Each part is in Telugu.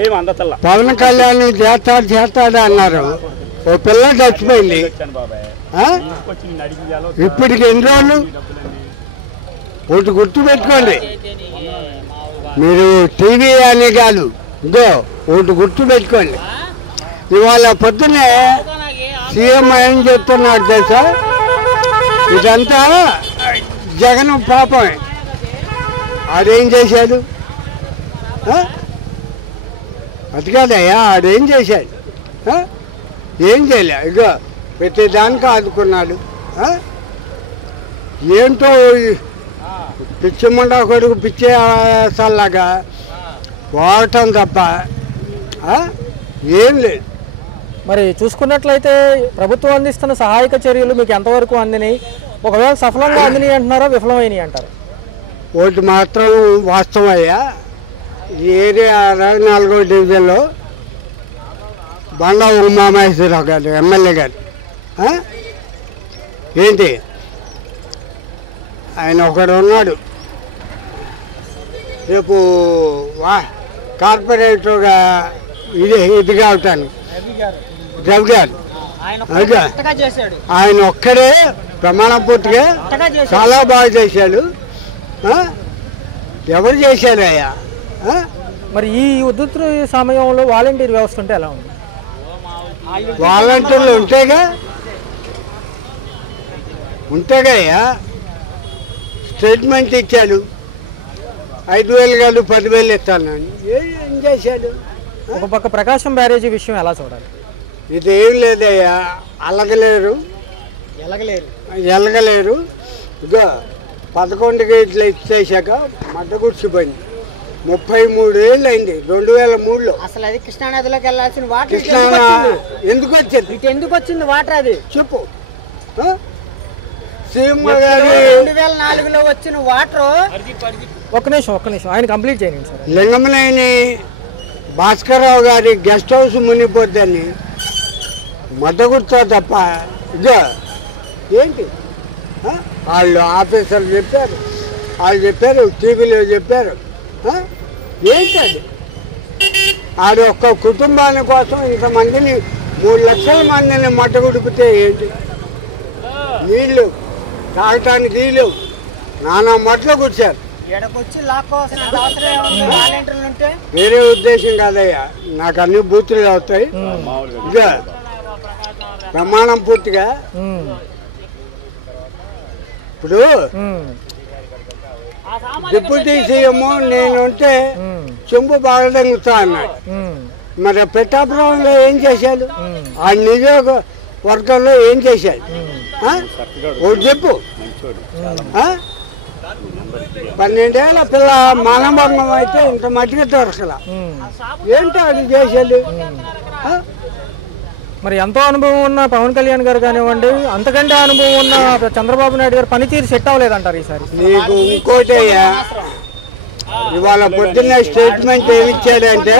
ఏం అందతల్లా పవన్ కళ్యాణ్ చేస్తాడు అన్నారు. ఓ పిల్ల చచ్చిపోయింది. ఇప్పటికి ఎన్ని రోజులు? ఒకటి గుర్తు పెట్టుకోండి, మీరు టీవీ అని కాదు, ఇదో ఒకటి గుర్తు పెట్టుకోండి. ఇవాళ పొద్దున్నే సీఎం ఏం చెప్తున్నాడు తెలుసా? ఇదంతా జగన్ పాపమే. ఆడేం చేశాడు? అది కాదయ్యా, ఆడేం చేశాడు? ఏం చేయలే. ఇక ప్రతి దానికి ఆదుకున్నాడు. ఏంటో పిచ్చిమండా కొడుకు పిచ్చేసాలాగా వాడటం తప్ప ఏం లేదు. మరి చూసుకున్నట్లయితే ప్రభుత్వం అందిస్తున్న సహాయక చర్యలు మీకు ఎంతవరకు అందినాయి? ఒకవేళ సఫలంగా అందినాయి అంటున్నారా, విఫలమైనవి అంటారు? ఒకటి మాత్రం వాస్తవయ్యా, ఏరియా 64వ డివిజన్లో బండా ఉమామహేశ్వరరావు గారు ఎమ్మెల్యే గారు ఏంటి ఆయన ఒకడు ఉన్నాడు. రేపు కార్పొరేటర్గా ఇది కావటాను రవి గారు ఆయన ఒక్కడే ప్రమాణ పూర్తిగా చాలా బాగా చేశాడు. ఎవరు చేశారయ్యా? మరి ఈ ఉధృతి సమయంలో వాలంటీర్ వ్యవస్థ ఉంటే ఎలా ఉంది? వాలంటీర్లు ఉంటేగా స్టేట్మెంట్ ఇచ్చాడు, 5,000 కాదు 10,000 ఇస్తాను. ఏం చేశాడు? ఒక పక్క ప్రకాశం బ్యారేజీ విషయం ఎలా చూడాలి? ఇదేం లేదయ్యా, ఎలగలేరు. ఇక 11 గేట్లు ఇచ్చేసాక మడ్డ గుడిచిపోయింది. 33 ఏళ్ళు అయింది. 2003లో అసలు అది కృష్ణానదిలోకి వెళ్ళాల్సిన వాటర్ ఎందుకు వచ్చింది? ఎందుకు వచ్చింది వాటర్? అది చెప్పు. సీఎం గారు 2004లో వచ్చిన వాటర్. ఒక్క నిమిషం ఆయన కంప్లీట్ చేయండి సార్. లింగమనేని భాస్కర్రావు గారి గెస్ట్ హౌస్ మునిగిపోద్దని మద్దగుర్తా తప్ప ఇదో ఏంటి? వాళ్ళు ఆఫీసర్లు చెప్పారు, వాళ్ళు చెప్పారు, టీవీలో చెప్పారు. ఏంటది? ఆడు ఒక్క కుటుంబాని కోసం ఇంతమందిని 3 లక్షల మందిని మట్టగుడిపితే ఏంటి? నీళ్ళు తాగటానికి నీళ్ళు నానా మట్లు కూర్చారు. వేరే ఉద్దేశం కాదయ్యా, నాకు అన్ని బూతులు అవుతాయి. ఇక ప్రమాణం పూర్తిగా ఇప్పుడు డిప్యూటీ సీఎం నేనుంటే చెంబు బాగా దంగుతా అన్నాడు. మరి పెట్టాపురంలో ఏం చేశాడు? ఆ నియోజకవర్గంలో ఏం చేశాడు? ఒకటి చెప్పు. 12 ఏళ్ళ పిల్ల మానభంగం అయితే ఇంత మట్టిగా దొరకల. ఏంటో అది చేసేది? మరి ఎంతో అనుభవం ఉన్న పవన్ కళ్యాణ్ గారు కానివ్వండి, అంతకంటే అనుభవం ఉన్న చంద్రబాబు నాయుడు గారు పనితీరు సెట్ అవ్వలేదంటారు ఈసారి? నీకు ఇంకోటి ఇవాళ పొద్దున్న స్టేట్మెంట్ ఏమిచ్చాడంటే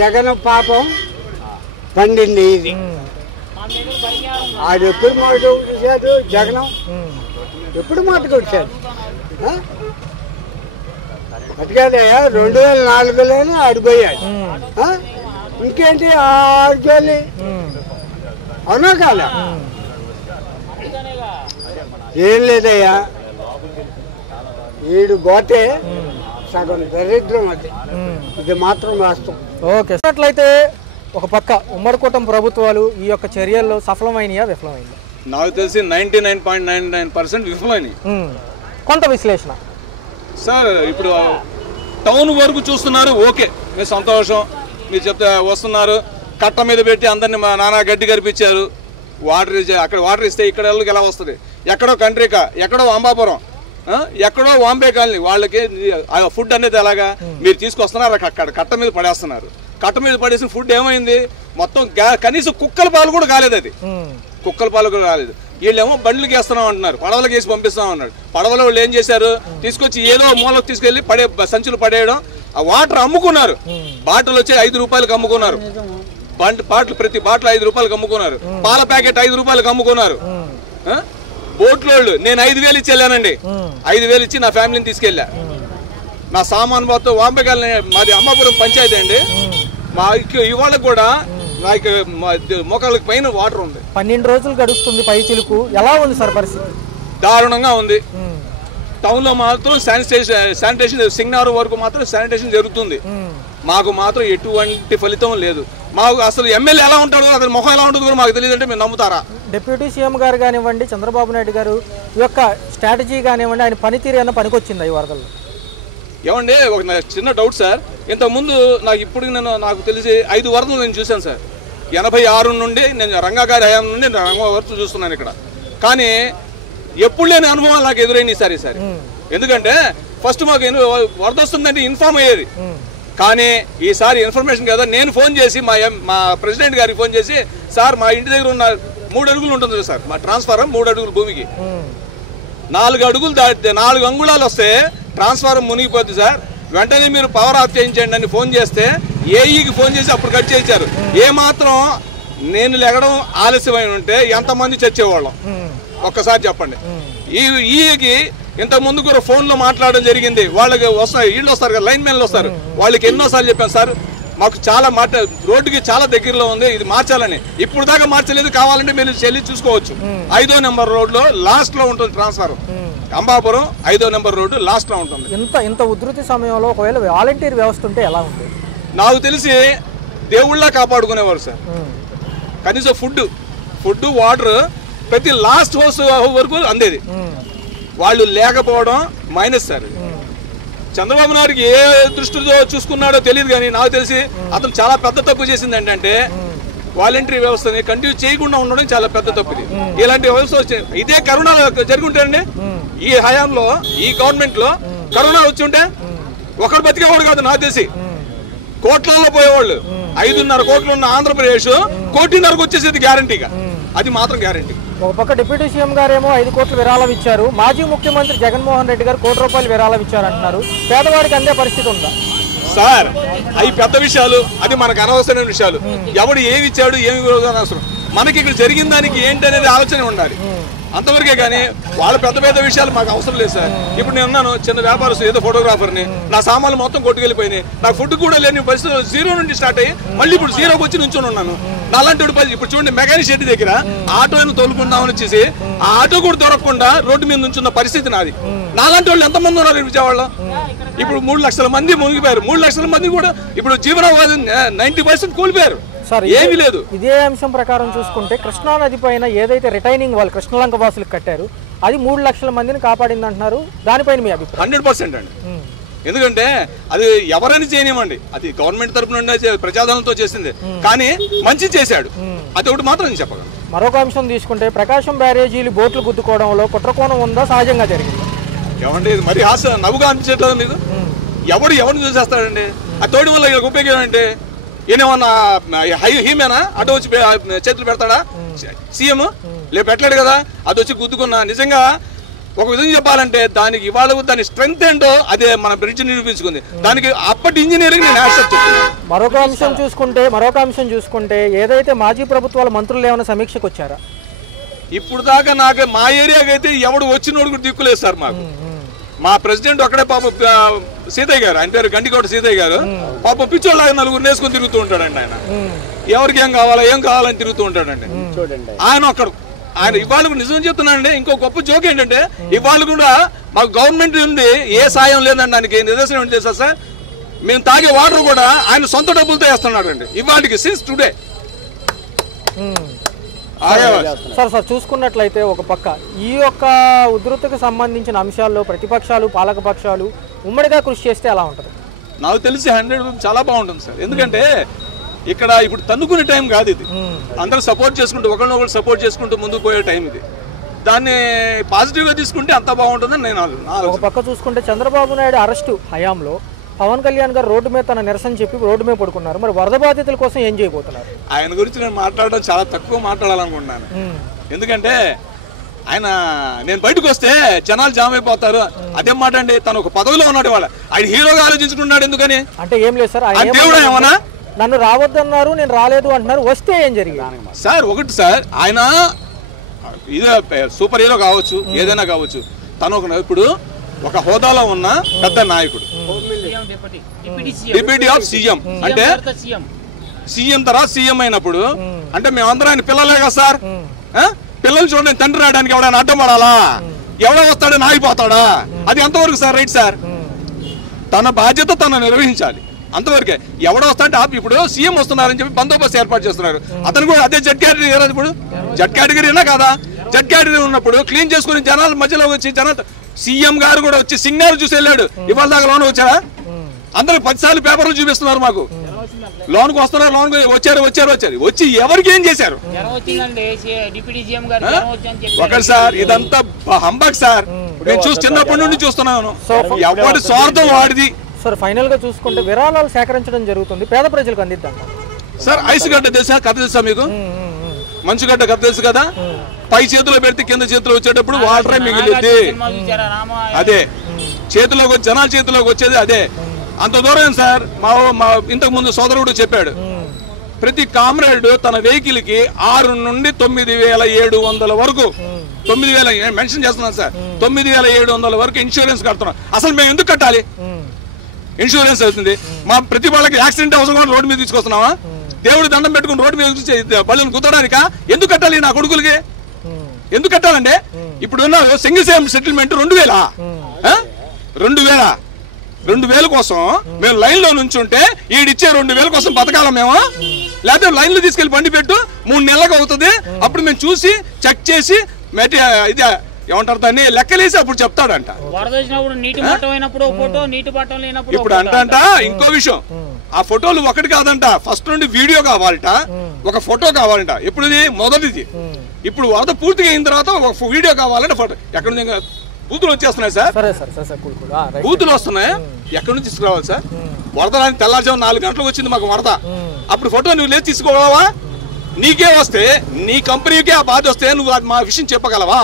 జగన్ పాపం పండింది. ఇది ఆడు ఎప్పుడు మాట వచ్చాడు? జగన్ ఎప్పుడు మాటకు వచ్చాడు? అటుకాదయ్యా, 2004లోనే ఆడిపోయాడు. ఇంకేంటి ఆడిపోయి? అవునా కాదా? ఏం లేదయ్యా, ఈడు గోతే సగం దరిద్రం. అది ఇది మాత్రం వాస్తవం. ఓకే. అట్లయితే ఒక పక్క ఉమ్మడి కూటమి ప్రభుత్వాలు ఈ యొక్క చర్యల్లో సఫలమైనయా, విఫలమైనయా? నాకు తెలిసి 99.99% విఫలమైనవి. కొంత విశ్లేషణ సార్. ఇప్పుడు టౌన్ వరకు చూస్తున్నారు, ఓకే, మీరు సంతోషం, మీరు చెప్తే వస్తున్నారు. కట్ట మీద పెట్టి అందరినీ మా నానా గడ్డి కనిపించారు. వాటర్ అక్కడ వాటర్ ఇస్తే ఇక్కడ ఎలా వస్తుంది? ఎక్కడో కంట్రీకా, ఎక్కడో అంబాపురం, ఎక్కడో వాంబే కాలనీ, వాళ్ళకి ఫుడ్ అనేది ఎలాగా మీరు తీసుకొస్తున్నారు? అక్కడ కట్ట మీద పడేస్తున్నారు. కట్ట మీద పడేసిన ఫుడ్ ఏమైంది? మొత్తం కనీసం కుక్కల పాలు కూడా కాలేదు. అది కుక్కల పాలు కూడా కాలేదు. వీళ్ళేమో బండ్లకి వేస్తున్నాం అంటున్నారు, పడవలకి వేసి పంపిస్తాం అన్నాడు. పడవలో వాళ్ళు ఏం చేశారు? తీసుకొచ్చి ఏదో మూలకు తీసుకెళ్లి సంచులు పడేయడం. ఆ వాటర్ అమ్ముకున్నారు. బాటిల్ వచ్చి 5 రూపాయలకు అమ్ముకున్నారు. బాటిల్ ప్రతి బాటిల్ 5 రూపాయలకు అమ్ముకున్నారు. పాల ప్యాకెట్ 5 రూపాయలకు అమ్ముకున్నారు. బోట్లోళ్ళు నేను 5,000 ఇచ్చి వెళ్ళానండి. 5,000 ఇచ్చి నా ఫ్యామిలీని తీసుకెళ్ళా. నా సామాన్ మొత్తం వాంబెగాలని మాది అమ్మాపురం పంచాయతీ అండి. మా ఇవాళ కూడా నాకు మోకాళ్ళకి పైన వాటర్ ఉంది. 12 రోజులు గడుస్తుంది పై చిలుకు. ఎలా ఉంది సార్ పరిస్థితి? దారుణంగా ఉంది. టౌన్ లో మాత్రం శానిటేషన్ సింగనారం వరకు మాత్రం శానిటేషన్ జరుగుతుంది. మాకు మాత్రం ఎటువంటి ఫలితం లేదు. మాకు అసలు ఎమ్మెల్యే ఎలా ఉంటాడో అతని ముఖం ఎలా ఉంటుందో కూడా మాకు తెలియదు. అంటే మీరు నమ్ముతారా? డిప్యూటీ సీఎం గారు కానివ్వండి, చంద్రబాబు నాయుడు గారు యొక్క స్ట్రాటజీ కానివ్వండి, ఆయన పనితీరు ఏమైనా పనికొచ్చింది ఈ వరదల్లో? ఏమండి, ఒక చిన్న డౌట్ సార్. ఇంతకుముందు నాకు తెలిసి 5 వరదలు నేను చూశాను సార్. 86 నుండి నేను రంగా గారి హయాం నుండి రంగా వరకు చూస్తున్నాను ఇక్కడ. కానీ ఎప్పుడు లేని అనుభవాలు నాకు ఎదురైంది ఈసారి. ఎందుకంటే ఫస్ట్ మాకు వరద వస్తుందంటే ఇన్ఫార్మ్ అయ్యేది. కానీ ఈసారి ఇన్ఫర్మేషన్ కదా, నేను ఫోన్ చేసి మా ప్రెసిడెంట్ గారికి ఫోన్ చేసి, సార్ మా ఇంటి దగ్గర ఉన్న 3 అడుగులు ఉంటుంది సార్, మా ట్రాన్స్ఫారం 3 అడుగులు భూమికి 4 అడుగులు దాటితే 4 అంగుళాలు వస్తే ట్రాన్స్ఫారం మునిగిపోద్ది సార్, వెంటనే మీరు పవర్ ఆఫ్ చేయించండి అని ఫోన్ చేస్తే ఏఈకి ఫోన్ చేసి అప్పుడు కట్ చేయించారు. ఏమాత్రం నేను లెగడం ఆలస్యమై ఉంటే ఎంతమంది చచ్చేవాళ్ళం ఒక్కసారి చెప్పండి. ఈకి ఇంత ముందు కూడా ఫోన్లో మాట్లాడడం జరిగింది. వాళ్ళకి వీళ్ళు వస్తారు కదా, లైన్ మెన్లు వస్తారు, వాళ్ళకి ఎన్నోసార్లు చెప్పాను సార్ మాకు చాలా రోడ్డుకి చాలా దగ్గరలో ఉంది, ఇది మార్చాలని. ఇప్పుడు దాకా మార్చలేదు, కావాలంటే మీరు చెల్లి చూసుకోవచ్చు. 5వ నెంబర్ రోడ్లో లాస్ట్ లో ఉంటుంది ట్రాన్స్ఫారం. అంబాపురం 5వ నెంబర్ రోడ్డు లాస్ట్ లో ఉంటుంది. ఇంత ఉధృతి సమయంలో ఒకవేళ వాలంటీర్ వ్యవస్థ ఉంటే ఎలా ఉంటుంది? నాకు తెలిసి దేవుళ్ళ కాపాడుకునేవారు సార్. కనీసం ఫుడ్ వాటర్ ప్రతి లాస్ట్ హౌస్ వరకు అందేది. వాళ్ళు లేకపోవడం మైనస్ సార్. చంద్రబాబు నాయుడుకి ఏ దృష్టితో చూసుకున్నాడో తెలియదు, కానీ నాకు తెలిసి అతను చాలా పెద్ద తప్పు చేసింది. ఏంటంటే వాలంటరీ వ్యవస్థని కంటిన్యూ చేయకుండా ఉండడం చాలా పెద్ద తప్పు. ఇది ఇలాంటి వ్యవస్థ ఇదే కరోనా జరుగుంటాయండి. ఈ హయాంలో ఈ గవర్నమెంట్ లో కరోనా వచ్చి ఉంటే ఒకడు బతికేవాడు కాదు. నాకు తెలిసి కోట్లలో పోయేవాళ్ళు. 5.5 కోట్లు ఉన్న ఆంధ్రప్రదేశ్ 1.5 కోటికి వచ్చేసేది గ్యారంటీగా. అది మాత్రం గ్యారంటీ. ఒక పక్క డిప్యూటీ సీఎం గారేమో 5 కోట్లు విరాళం ఇచ్చారు, మాజీ ముఖ్యమంత్రి జగన్మోహన్ రెడ్డి గారు 1 కోటి రూపాయలు విరాళం ఇచ్చారు అంటున్నారు. పేదవాడికి అందే పరిస్థితి ఉందా సార్? అవి పెద్ద విషయాలు, అది మనకు అనవసరమైన విషయాలు. ఎవడు ఏమి ఇచ్చాడు ఏమి అనవసరం. మనకి ఇక్కడ జరిగిన దానికి ఏంటి అనేది ఆలోచన ఉండాలి అంతవరకే. కానీ వాళ్ళ పెద్ద పెద్ద విషయాలు మాకు అవసరం లేదు సార్. ఇప్పుడు నేను ఉన్నాను చిన్న వ్యాపారస్తు, ఏదో ఫోటోగ్రాఫర్ని, నా సామాన్లు మొత్తం కొట్టుకెళ్ళిపోయినాయి. నాకు ఫుడ్ కూడా లేని పరిస్థితులు 0 నుండి స్టార్ట్ అయ్యి మళ్ళీ ఇప్పుడు 0కి వచ్చి నుంచొని ఉన్నాను. నాలాంటి ఇప్పుడు చూడండి, మెకానిక్ షెడ్ దగ్గర ఆటోను తోలుకుందామని వచ్చేసి ఆ ఆటో కూడా దొరకకుండా రోడ్డు మీద నుంచున్న పరిస్థితి నాది. నాలాంటి వాళ్ళు ఎంతమంది ఉన్నారు విజయవాడలో? ఇప్పుడు 3 లక్షల మంది మునిగిపోయారు. 3 లక్షల మంది కూడా ఇప్పుడు జీవనోపాధి 90% కూలిపోయారు. ఏమీ లేదు. ఇదే అంశం ప్రకారం చూసుకుంటే కృష్ణా నది పైన ఏదైతే రిటైనింగ్ వాళ్ళు కృష్ణలంక వాసులకు కట్టారు అది 3 లక్షల మందిని కాపాడింది అంటున్నారు. దానిపైన మీ అభిప్రాయం? 100% అండి. ఎందుకంటే అది ఎవరైనా చేయనివ్వండి, అది గవర్నమెంట్ తరఫు నుండి ప్రజాధనంతో చేసింది, కానీ మంచి చేశాడు. అది ఒకటి మాత్రం నేను చెప్పగలను. మరొక అంశం తీసుకుంటే ప్రకాశం బ్యారేజీలు బోట్లు గుద్దుకోవడంలో కుట్రకోణం ఉందా, సహజంగా జరిగింది? ఏమండి ఇది మరి నవ్వుగా అనిపించట్లేదు మీకు? ఎవరిని చూసేస్తాడండి? ఆ తోడి వల్ల ఉపయోగం ఏంటి? ఈయనేమన్నా హీమేనా అటు వచ్చి చేతులు పెడతాడా సీఎం? లేదు పెట్టలేడు కదా. అది వచ్చి గుద్దుకున్నా. నిజంగా ఒక విధంగా చెప్పాలంటే దానికి ఇవాళ దాని స్ట్రెంగ్త్ ఏంటో అదే మన బ్రిడ్జ్ నిరూపించుకుంది. దానికి అప్పటి ఇంజనీరింగ్ నేను యాక్సెప్ట్ చేస్తున్నాను. మరొక అంశం చూసుకుంటే ఏదైతే మాజీ ప్రభుత్వాల మంత్రులు ఏమైనా సమీక్షకు వచ్చారా? ఇప్పుడు దాకా నాకు మా ఏరియాకి అయితే ఎవడు వచ్చినోడు కూడా దిక్కులేదు సార్. మా ప్రెసిడెంట్ ఒక్కడే పాపం సీతయ్య గారు, ఆయన పేరు గండికోట సీతయ్య గారు, పాపం పిచ్చోళ్ళగా 4 వేసుకొని తిరుగుతూ ఉంటాడండి. ఆయన ఎవరికి ఏం కావాలని తిరుగుతూ ఉంటాడండి. ఆయన ఒక్కడు. ఆయన ఇవాళ కూడా నిజం చెప్తున్నానండి. ఇంకో గొప్ప జోక్ ఏంటంటే ఇవాళ కూడా మాకు గవర్నమెంట్ నుండి ఏ సాయం లేదండి. దానికి నిదర్శనం ఏంటి తెలుసా సార్? మేము తాగే వాటర్ కూడా ఆయన సొంత డబ్బులతో వేస్తున్నాడు అండి ఇవాళకి, సిన్స్ టుడే. సార్ చూసుకున్నట్లయితే ఒక పక్క ఈ యొక్క ఉధృతికి సంబంధించిన అంశాల్లో ప్రతిపక్షాలు పాలకపక్షాలు ఉమ్మడిగా కృషి చేస్తే ఎలా ఉంటుంది? నాకు తెలిసి 100% చాలా బాగుంటుంది సార్. ఎందుకంటే ఇక్కడ ఇప్పుడు తన్నుకునే టైం కాదు ఇది. అందరూ సపోర్ట్ చేసుకుంటూ ఒకరినొకరు సపోర్ట్ చేసుకుంటూ ముందుకు పోయే టైం ఇది. దాన్ని పాజిటివ్గా తీసుకుంటే అంత బాగుంటుందని నేను ఒక పక్క చూసుకుంటే చంద్రబాబు నాయుడు అరెస్టు హయాంలో పవన్ కళ్యాణ్ గారు రోడ్డు మీద తన నిరసన చెప్పి రోడ్డు మీద పడుకున్నారు. మరి వరద బాధితుల కోసం ఏం చేయబోతున్నారు? ఆయన గురించి నేను మాట్లాడడం చాలా తక్కువ మాట్లాడాలనుకుంటున్నాను. ఎందుకంటే నేను బయటకు వస్తే జనాలు జామ్ అయిపోతారు. అదేం మాట అండి? తను ఒక పదవిలో ఉన్నాడు. వాళ్ళ ఆయన హీరోగా ఆలోచించుకున్నాడు. ఎందుకని అంటే ఏం లేదు సార్, దేవుడు ఏమన్నా నన్ను రావద్దన్నారు, నేను రాలేదు అంటున్నారు. వస్తే ఏం జరిగింది సార్? ఒకటి సార్, ఆయన ఇదే సూపర్ హీరో కావచ్చు, ఏదైనా కావచ్చు, తను ఇప్పుడు ఒక హోదాలో ఉన్న పెద్ద నాయకుడు. డిప్యూటీ ఆఫ్ సీఎం అంటే సీఎం తర్వాత సీఎం అయినప్పుడు అంటే మేమందరం ఆయన పిల్లలే కదా సార్. పిల్లలు చూడండి, తండ్రి రావడానికి ఎవడైనా అడ్డం పడాలా? ఎవడో వస్తాడని ఆగిపోతాడా? అది ఎంతవరకు సార్ రైట్ సార్? తన బాధ్యత తను నిర్వహించాలి అంతవరకే. ఎవడో వస్తా అంటే ఇప్పుడు సీఎం వస్తున్నారని చెప్పి బందోబస్తు ఏర్పాటు చేస్తున్నారు. అతను కూడా అదే జెడ్ కేటగిరీ కదా, ఇప్పుడు జెడ్ కేటగిరీనా కదా? జెడ్ కేటగిరీ ఉన్నప్పుడు క్లీన్ చేసుకుని జనాల మధ్యలో వచ్చి సీఎం గారు కూడా వచ్చి సిగ్నల్ చూసి వెళ్ళాడు. ఇవాళ దాకా లోన్ వచ్చారా? అందరూ 10 సార్లు పేపర్లు చూపిస్తున్నారు మాకు. లోన్కి వస్తున్నారు, లోన్ వచ్చారు వచ్చి ఎవరికి ఏం చేశారు? ఒకటి సార్, ఇదంతా హంబక్ సార్. నేను చూసి చిన్నప్పటి నుండి చూస్తున్నాను. ఎవరి స్వార్థం వాడిది. సార్ ఫైనల్ గా చూసుకుంటే విరాళాలు సేకరించడం జరుగుతుంది, పేద ప్రజలకు అందిద్దాం సార్. ఐస్ గడ్డ తెలుసా, కథ తెలుసా మీకు? మంచుగడ్డ కథ తెలుసు కదా? పై చేతిలో పెడితే కింద చేతిలో వచ్చేటప్పుడు వాటరే మిగిలిద్ది. అదే చేతిలోకి వచ్చి జనాల చేతిలోకి వచ్చేది అదే. అంత దూరం సార్. మా ఇంతకు ముందు సోదరుడు చెప్పాడు, ప్రతి కామ్రేడ్ తన వెహికల్ కి 6 నుండి 9,700 వరకు 9,000 మెన్షన్ చేస్తున్నాను సార్. 9,700 వరకు ఇన్సూరెన్స్ కడుతున్నాం. అసలు మేము ఎందుకు కట్టాలి? ఇన్సూరెన్స్ అవుతుంది. మా ప్రతి వాళ్ళకి యాక్సిడెంట్ అవసరం కూడా రోడ్డు మీద తీసుకొస్తున్నావా? దేవుడు దండం పెట్టుకుని రోడ్డు మీద బళ్ళను కుదడానిక? ఎందుకు కట్టాలి? నా కొడుకులకి ఎందుకు కట్టాలంటే ఇప్పుడు ఉన్నారు సింగిల్ సేమ్ సెటిల్మెంట్ 2,000 కోసం మేము లైన్ లో నుంచుంటే ఈడిచ్చే 2,000 కోసం బతకాల మేము? లేకపోతే లైన్ లో తీసుకెళ్లి బండి పెట్టు 3 నెలలకు అవుతుంది. అప్పుడు మేము చూసి చెక్ చేసి ఇది ఏమంటారు దాన్ని లెక్కలేసి అప్పుడు చెప్తాడంట. ఇప్పుడు అంట ఇంకో విషయం, ఆ ఫోటోలు ఒకటి కాదంట, ఫస్ట్ నుండి వీడియో కావాలట, ఒక ఫోటో కావాలంట. ఎప్పుడు మొదటిది. ఇప్పుడు వరద పూర్తిగా అయిన తర్వాత ఒక వీడియో కావాలంటే ఫోటో. ఎక్కడ నుంచి బూతులు వచ్చేస్తున్నాయి సార్? బూతులు వస్తున్నాయి. ఎక్కడి నుంచి తీసుకురావాలి సార్? వరద తెల్లారుజాము 4 గంటలకు వచ్చింది మాకు వరద. అప్పుడు ఫోటో నువ్వు లేచి తీసుకోవాలా? నీకే వస్తే నీ కంపెనీకే ఆ బాధ వస్తే నువ్వు మా విషయం చెప్పగలవా?